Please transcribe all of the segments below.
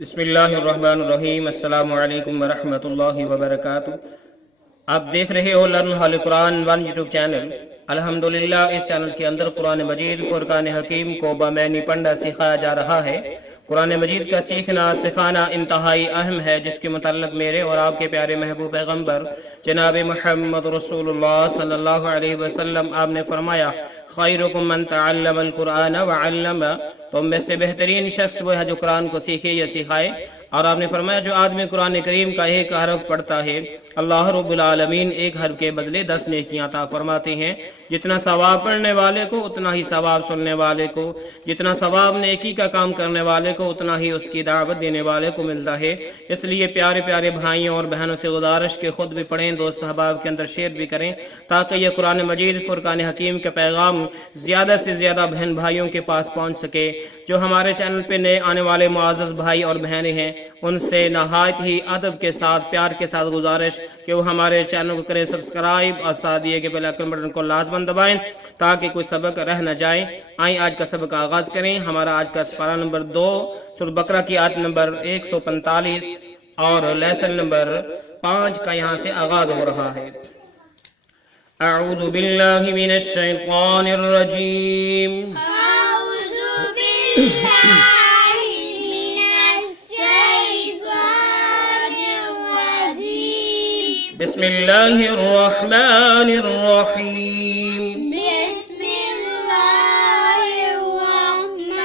بسم اللہ الرحمن الرحیم۔ السلام علیکم ورحمۃ اللہ وبرکاتہ۔ آپ دیکھ رہے ہو لرن ہال قرآن 1 یوٹیوب چینل۔ الحمدللہ اس چینل کے اندر قرآن مجید فرقان حکیم کو بامعنی پڑھنا سکھایا جا رہا ہے۔ قرآن مجید کا سیکھنا سکھانا انتہائی اہم ہے، جس کے متعلق میرے اور آپ کے پیارے محبوب پیغمبر جناب محمد رسول اللہ صلی اللہ علیہ وسلم آپ نے فرمایا، خیرکم من تعلم القرآن وعلم، تم میں سے بہترین شخص وہ ہے جو قرآن کو سیکھے یا سکھائے۔ اور آپ نے فرمایا جو آدمی قرآن کریم کا ایک حرف پڑھتا ہے، اللہ رب العالمین ایک حرف کے بدلے 10 نیکیاں عطا فرماتے ہیں۔ جتنا ثواب پڑھنے والے کو اتنا ہی ثواب سننے والے کو، جتنا ثواب نیکی کا کام کرنے والے کو اتنا ہی اس کی دعوت دینے والے کو ملتا ہے۔ اس لیے پیارے پیارے بھائیوں اور بہنوں سے گزارش کہ خود بھی پڑھیں، دوست احباب کے اندر شیئر بھی کریں، تاکہ یہ قرآن مجید فرقان حکیم کا پیغام زیادہ سے زیادہ بہن بھائیوں کے پاس پہنچ سکے۔ جو ہمارے چینل پہ نئے آنے والے معزز بھائی اور بہنیں ہیں، ان سے نہایت ہی ادب کے ساتھ پیار کے ساتھ گزارش کہ وہ ہمارے چینل کو کریں سبسکرائب، اور ساتھ دیے کہ بیل آئیکن بٹن کو لازماً دبائیں تاکہ کوئی سبق رہ نہ جائے۔ آئیں آج کا سبق آغاز کریں۔ ہمارا آج کا سپارہ نمبر 2 سورۃ بقرہ کی آیت نمبر 145 اور لیسن نمبر 5 کا یہاں سے آغاز ہو رہا ہے۔ اعوذ باللہ من الشیطان الرجیم، بسم اللہ الرحمن الرحیم، بسم اللہ الرحمن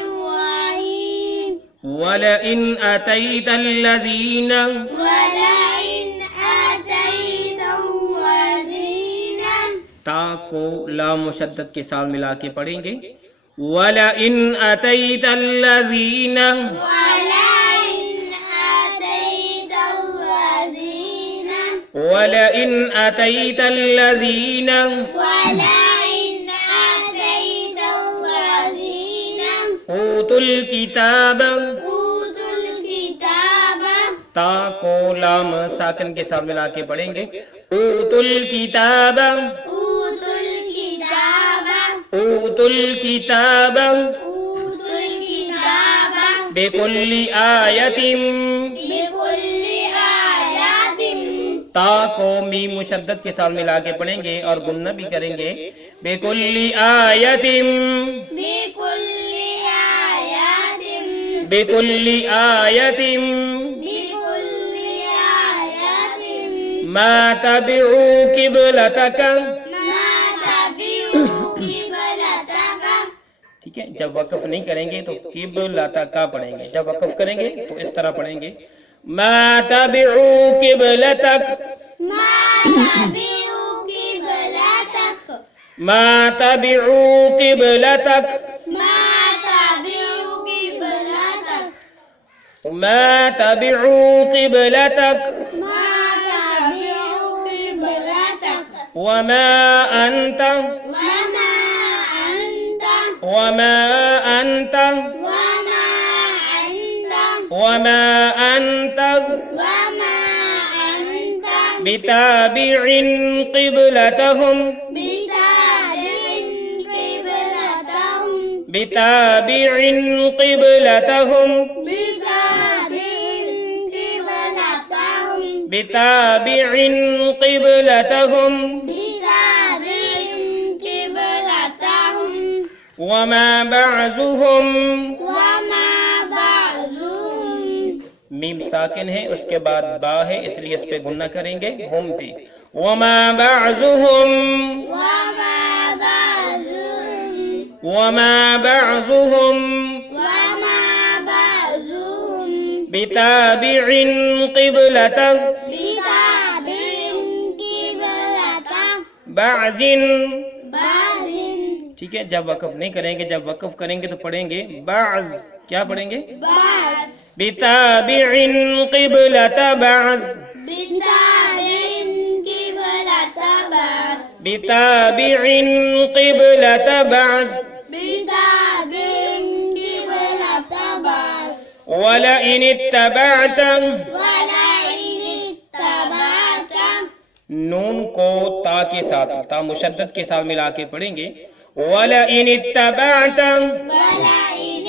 الرحیم، وَلَئِنْ أَتَيْتَ الَّذِينَ، وَلَئِنْ آتَيْتَ الَّذِينَ، تا کو لام مشدد کے ساتھ ملا کے پڑھیں گے، وَلَئِنْ أَتَيْتَ الَّذِينَ، وَلَئِنْ أَتَيْتَ الَّذِينَ، وَلَئِنْ آتَيْتَ الَّذِينَ أُوتُوا الْكِتَابَ، أُوتُوا الْكِتَابَ، تا کو لام ساکن کے ساتھ ملا کے پڑھیں گے، أُوتُوا الْكِتَابَ، أُوتُوا الْكِتَابَ، أُوتُوا الْكِتَابَ أُوتُوا الْكِتَابَ بِكُلِّ آیَةٍ، بِكُلِّ آیَاتٍ، تا کو میم مشدد کے ساتھ ملا کے پڑھیں گے اور گنہ بھی کریں گے، بِكُلِّ آیَةٍ، بِكُلِّ آیَاتٍ، بِكُلِّ آیَةٍ بِكُلِّ آیَاتٍ، مَا تَبِعُوا قِبْلَتَكَ، مَا تَبِعُوا قِبْلَتَكَ، ٹھیک ہے، جب وقف نہیں کریں گے تو قبلتک پڑھیں گے، جب وقف کریں گے تو اس طرح پڑھیں گے، مَا تَبِعُوا قِبْلَتَكَ، مَا تَبِعُوا قِبْلَتَكَ، مَا تَبِعُوا قِبْلَتَكَ، مَا تَبِعُوا قِبْلَتَكَ، مَا تَبِعُوا قِبْلَتَكَ مَا تَبِعُوا قِبْلَتَكَ، وَمَا أَنْتَ، وَمَا أَنْتَ، وَمَا أَنْتَ، وَمَا أَنْتَ، وَمَا أَنْتَ وَمَا أَنْتَ بِتَابِعٍ قِبْلَتَهُمْ، بِتَابِعٍ قِبْلَتَهُمْ، بِتَابِعٍ قِبْلَتَهُمْ، بِتَابِعٍ قِبْلَتَهُمْ، بِتَابِعٍ قِبْلَتَهُمْ بِتَابِعٍ قِبْلَتَهُمْ، وَمَا بَعْضُهُمْ، وَمَا بَعْضُهُمْ، میم ساکن ہے، اس کے بعد با ہے، اس لیے اس پہ گنہ کریں گے ہم پہ، وَمَا بَعْضُهُمْ، وَمَا بَعْضُهُمْ، وَمَا بَعْضُهُمْ وَمَا بَعْضُهُمْ بِتَابِعٍ قِبْلَةَ بِتَابِعٍ قِبْلَةَ بَعْضٍ، بَعْضٍ، ٹھیک ہے، جب وقف نہیں کریں گے، جب وقف کریں گے تو پڑھیں گے بعض، کیا پڑھیں گے؟ بَعْض، بِتَابِعٍ قِبْلَةَ بَعْضٍ، بِتَابِعٍ قِبْلَةَ بَعْضٍ، بِتَابِعٍ قِبْلَةَ بَعْضٍ بِتَابِعٍ قِبْلَةَ بَعْضٍ، وَلَئِنِ اتَّبَعْتَ، وَلَئِنِ اتَّبَعْتَ، نون کو تا کے ساتھ، تا مشدد کے ساتھ ملا کے پڑھیں گے، وَلَئِنِ اتَّبَعْتَ، وَلَئِنِ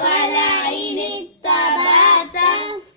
ولئن اتبعت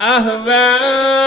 أهواءهم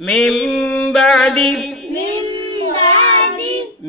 من بعد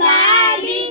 بعد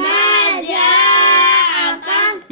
ما جاءك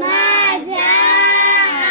ما جاءك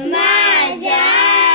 ما جاءك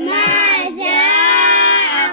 ما جاءك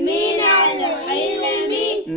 من العلم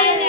العلم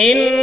إنك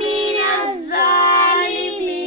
من الظالمين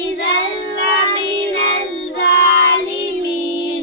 إذا من الظالمين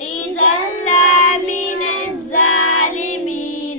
إذا من الظالمين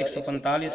145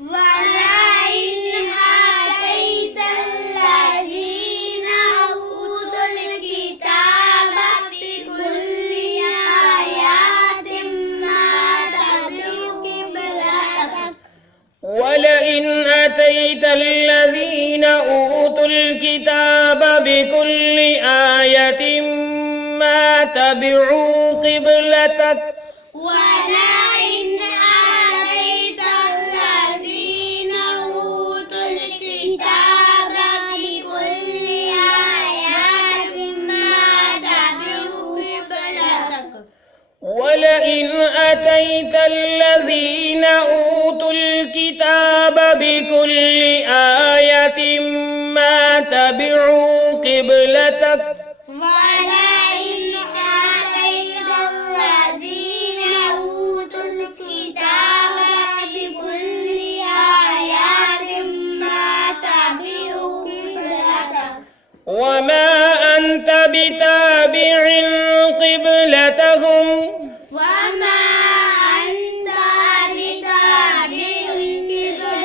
ولئن آتيت الذين أوتوا الكتاب بكل آيات ما تبعوا قبلتك ولئن أتيت الذين أوتوا الكتاب بكل آية ما تبعوا قبلتك ولئن آتيت الذين أوتوا الكتاب بكل آيات ما تبعوا قبلتك ولئن أتيت الذين أوتوا الكتاب بكل آية ما تبعوا قبلتك ولئن آتيت الذين أوتوا الكتاب بكل آيات ما تبعوا قبلتك وما أنت بتابع قبلتهم وما أنت بتابع قبلتهم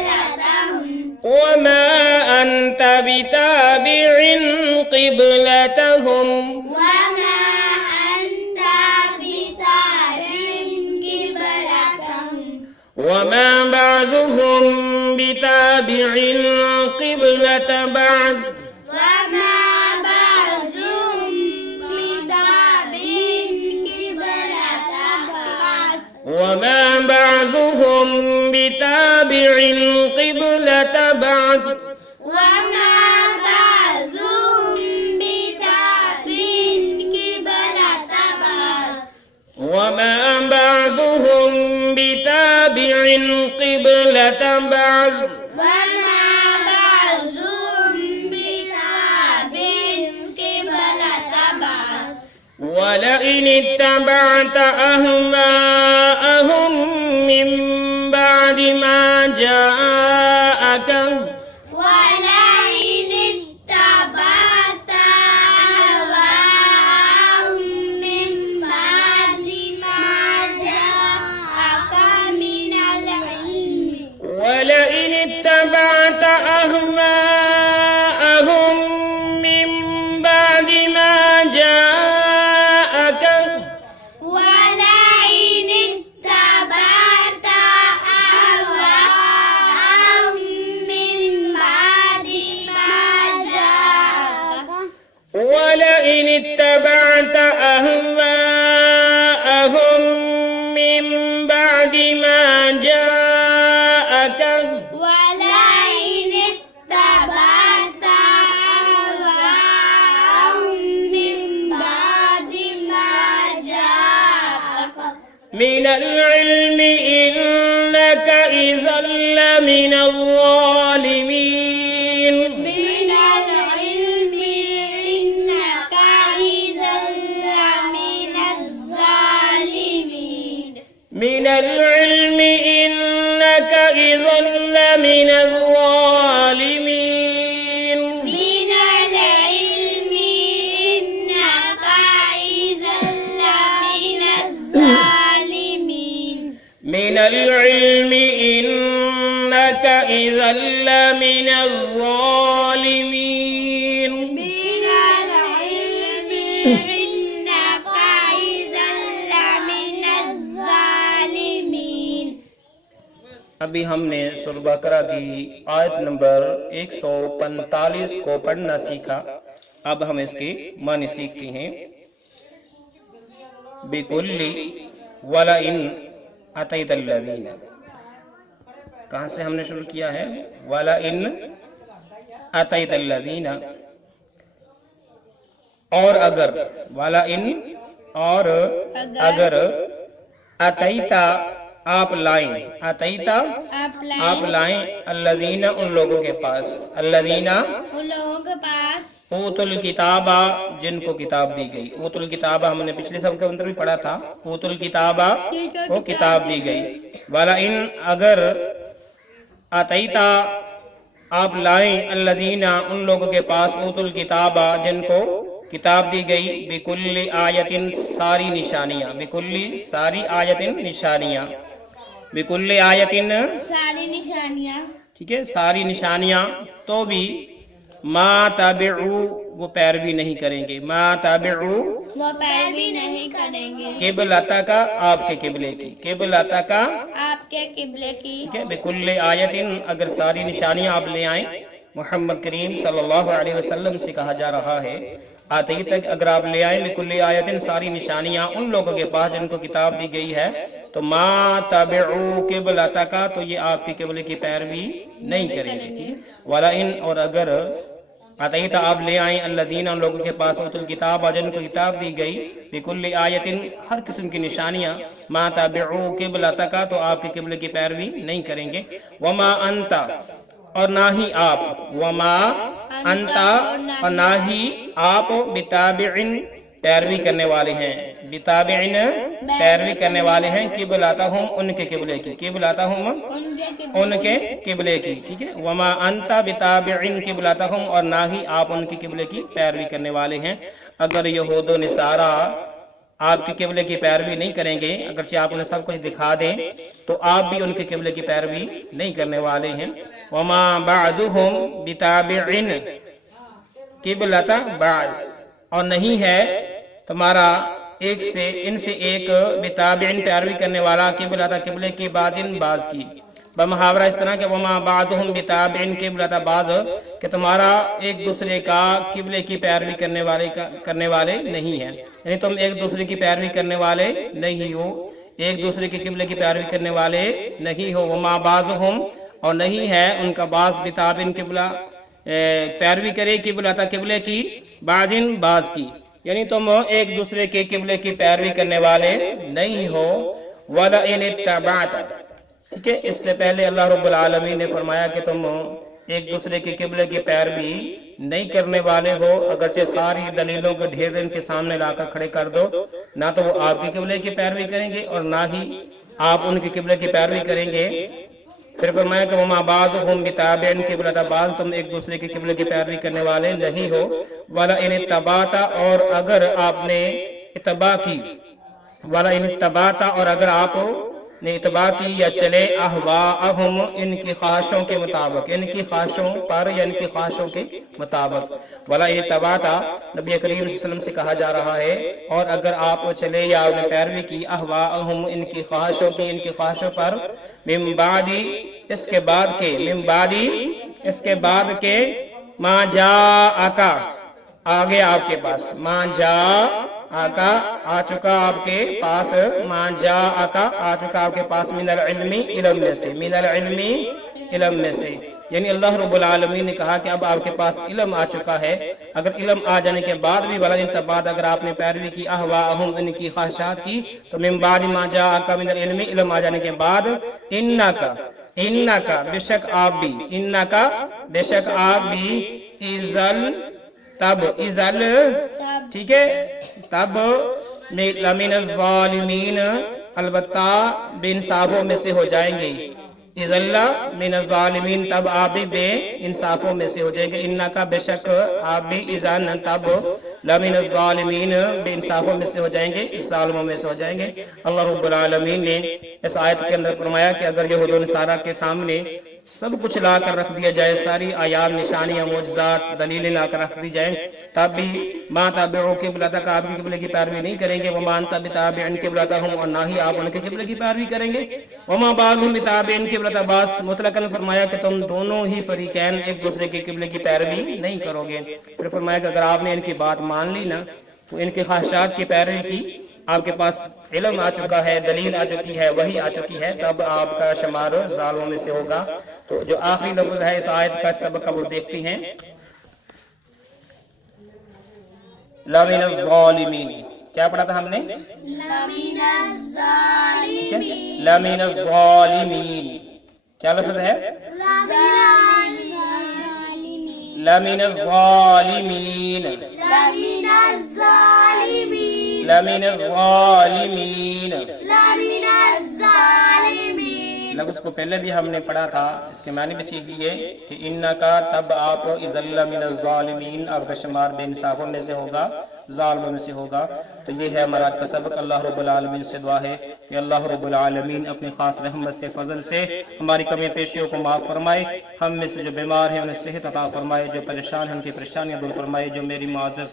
وما أنت بتابع قبلتهم وما أنت بتابع قبلتهم وما بعضهم بتابع قبلة بعض وما بعضهم بتابع قبلة بعض وما بعضهم بتابع قبلة بعض وما بعضهم بتابع قبلة بعض وما بعضهم بتابع قبلة بعض وما بعضهم بتابع قبلة بعض ولئن اتبعت أهواءهم من بعد ما جاءك ولئن اتبعت أهواءهم من بعد ما جاءك من العلم ولئن اتبعت أهواءهم من بعد ما جاءك ولئن اتبعت أهواءهم من اتبعت أهواءهم من بعد ما جاءك ولئن اتبعت أهواءهم من بعد ما جاءك من العلم إنك إذا لمن الظالمين من العلم إنك إذا لمن الظالمين من العلم إنك إذا لمن الظالمين من العلم إنك إذا لمن الظالمين من العلم إنك إذا لمن الظالمين من العلم إنك إذا لمن الظالمين ابھی ہم نے سورہ بقرہ کی آیت نمبر 145 کو پڑھنا سیکھا. اب ہم اس کی معنی سیکھتے ہیں. بِكُلِّ وَلَئِنْ أَتَيْتَ الَّذِينَ. کہاں سے ہم نے شروع کیا ہے؟ وَلَئِنْ أَتَيْتَ الَّذِينَ. اور اگر وَلَئِنْ اور اگر أَتَيْتَ آپ لائیں أَتَيْتَ آپ لائیں الذین ان لوگوں کے پاس الذین ان لوگوں کے پاس اوتوا الکتاب جن کو کتاب دی گئی. اوتوا الکتاب ہم نے پچھلے سبق کے اندر بھی پڑھا تھا. اوتوا الکتاب کو کتاب دی گئی. وَلَئِنْ اگر أَتَيْتَ آپ لائیں الذین ان لوگوں کے پاس اوتوا الکتاب جن کو کتاب دی گئی بِكُلِّ آیَةٍ ساری نشانیاں بِكُلِّ ساری آیَةٍ نشانیاں بِكُلِّ آیَةٍ ساری نشانیاں ٹھیک ہے ساری نشانیاں تو بھی ما تابعو وہ پیروی نہیں کریں گے. ما تابعو وہ پیروی نہیں کریں گے قبلتک آپ کے قبلے کی قبلتک آپ کے قبلے کی ٹھیک ہے بِكُلِّ آیَةٍ اگر ساری نشانیاں آپ لے آئیں. محمد کریم صلی اللہ علیہ وسلم سے کہا جا رہا ہے آتے تک اگر آپ لے آئیں بِكُلِّ آیَةٍ ساری نشانیاں ان لوگوں کے پاس جن کو کتاب دی گئی ہے تو ما تابعو قبلتک تو یہ آپ کے قبلے کی پیروی نہیں کریں گے. ٹھیک ہے وَلَئِنْ اور اگر آتیت آپ لے آئیں الذین ان لوگوں کے پاس اوتوا الکتاب جن کو کتاب دی گئی بِكُلِّ آیَةٍ ہر قسم کی نشانیاں ما تابعو قبلتک تو آپ کے قبلے کی پیروی نہیں کریں گے. وما انت اور نہ ہی آپ وما انت اور نہ ہی آپ بتابعن پیروی کرنے والے ہیں بتابعن پیروی کرنے والے ہیں قبلتہم ان کے قبلے کی قبلتہم ان کے قبلے کی. ٹھیک ہے وما انت بتابعن قبلتہم اور نہ ہی آپ ان کے قبلے کی پیروی کرنے والے ہیں. اگر یہود و نصارہ آپ کے قبلے کی پیروی نہیں کریں گے اگرچہ آپ انہیں سب کچھ دکھا دیں تو آپ بھی ان کے قبلے کی پیروی نہیں کرنے والے ہیں. وما بعضهم بتابعن قبلۃ بعض اور نہیں ہے تمہارا ایک سے ان سے ایک بتابعن پیروی کرنے والا قبلۃ قبلے کی بعضن بعض کی. بمحاورہ اس طرح کہ وما بعضهم بتابعن قبلۃ بعض کہ تمہارا ایک دوسرے کا قبلے کی پیروی کرنے والے نہیں ہیں. یعنی تم ایک دوسرے کی پیروی کرنے والے نہیں ہو ایک دوسرے کی قبلے کی پیروی کرنے والے نہیں ہو. وما بعضهم اور نہیں ہے ان کا بعض بتابعن قبلہ پیروی کرے قبلۃ قبلے کی بعضن بعض کی. یعنی تم ایک دوسرے کے قبلے کی پیروی کرنے والے نہیں ہو. وَلَئِنِ اتَّبَعْتَ ٹھیک ہے اس سے پہلے اللہ رب العالمین نے فرمایا کہ تم ایک دوسرے کے قبلے کی پیروی نہیں کرنے والے ہو اگرچہ ساری دلیلوں کو ڈھیر ان کے سامنے لا کر کھڑے کر دو نہ تو وہ آپ کے قبلے کی پیروی کریں گے اور نہ ہی آپ ان کے قبلے کی پیروی کریں گے. پھر فرمایا کہ وما بعضهم بتابعن قبلۃ بعض تم ایک دوسرے کے قبلے کی پیروی کرنے والے نہیں ہو. وَلَئِنِ اتَّبَعْتَ اور اگر آپ نے اتباع کی وَلَئِنِ اتَّبَعْتَ اور اگر آپ نے اتباع کی یا چلے احواءہم ان کی خواہشوں کے مطابق ان کی خواہشوں پر یا ان کی خواہشوں کے مطابق. وَلَئِنِ اتَّبَعْتَ نبی کریم صلی اللہ علیہ وسلم سے کہا جا رہا ہے اور اگر آپ چلے یا آپ نے پیروی کی احواءہم ان کی خواہشوں کی ان کی خواہشوں پر من بعد اس کے بعد کے من بعد اس کے بعد کے ما جاءک آ گیا آپ کے پاس، ماں جا آقا آ چکا آپ کے پاس، ماں جا آقا آ چکا آپ کے پاس، من العلم علم میں سے، من العلم علم میں سے، یعنی اللہ رب العالمین نے کہا کہ اب آپ کے پاس علم آ چکا ہے۔ اگر علم آ جانے کے بعد بھی بعد اگر آپ نے پیروی کی اہواءہم ان کی خواہشات کی، تو من بعد ما جاءک من العلم علم آ جانے کے بعد، انکا بے شک آپ بھی، انکا بے شک آپ بھی، تب ٹھیک ہے، تب لمن الظالمین البتہ بے انصافوں میں سے ہو جائیں گے، اذا من الظالمین تب آپ بھی بے انصافوں میں سے ہو جائیں گے، انکا بے شک آپ بھی، اذا تب لمن الظالمین بے انصافوں میں سے ہو جائیں گے، ظالموں میں سے ہو جائیں گے۔ اللہ رب العالمین نے اس آیت کے اندر فرمایا کہ اگر یہود و نصارہ کے سامنے سب کچھ لا کر رکھ دیا جائے، ساری آیات نشانیاں معجزات دلیلیں لا کر رکھ دی جائیں، تب بھی ما تابعوا قبلتک آپ کی قبلے کی پیروی نہیں کریں گے، وما انت بتابع قبلتہم اور نہ ہی آپ ان کے قبلے کی پیروی کریں گے، وما بعضهم بتابع قبلۃ بعض مطلقاً فرمایا کہ تم دونوں ہی فریقین ایک دوسرے کے قبلے کی پیروی نہیں کرو گے۔ پھر فرمایا کہ اگر آپ نے ان کی بات مان لی نا، تو ان کے خواہشات کی پیروی کی، آپ کے پاس علم آ چکا ہے، دلیل آ چکی ہے، وحی آ چکی ہے، تب آپ کا شمار ظالموں میں سے ہوگا۔ تو جو آخری لفظ ہے اس آیت کا سبق وہ دیکھتے ہیں، لمن الظالمین، کیا پڑھا تھا ہم نے؟ لمن الظالمین، لمن الظالمین، کیا لفظ ہے؟ لمن الظالمین، لمن الظالمین، لمن الظالمین، لمن الظالمین۔ لفظ کو پہلے بھی ہم نے پڑھا تھا، اس کے معنی بھی سیکھ لیے کہ انکا تب آپ اذا لمن الظالمین آپ کا شمار بے انصافوں میں سے ہوگا، ظالموں میں سے ہوگا۔ تو یہ ہے ہمارا آج کا سبق۔ اللہ رب العالمین سے دعا ہے کہ اللہ رب العالمین اپنی خاص رحمت سے، فضل سے ہماری کمی پیشیوں کو معاف فرمائے، ہم میں سے جو بیمار ہیں انہیں صحت عطا فرمائے، جو پریشان ہیں ان کی پریشانیاں دور فرمائے، جو میری معزز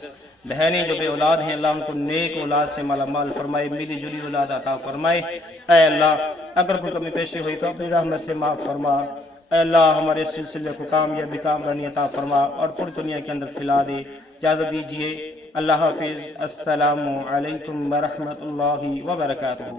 بہنیں جو بے اولاد ہیں اللہ ان کو نیک اولاد سے مالا مال فرمائے، ملی جلی اولاد عطا فرمائے۔ اے اللہ اگر کوئی کمی پیشی ہوئی تو اپنی رحمت سے معاف فرما، اے اللہ ہمارے سلسلے کو کامیابی کامرانی عطا فرما اور پوری دنیا کے اندر پھیلا دے۔ اجازت دیجیے، اللہ حافظ، السلام علیکم ورحمۃ اللہ وبرکاتہ۔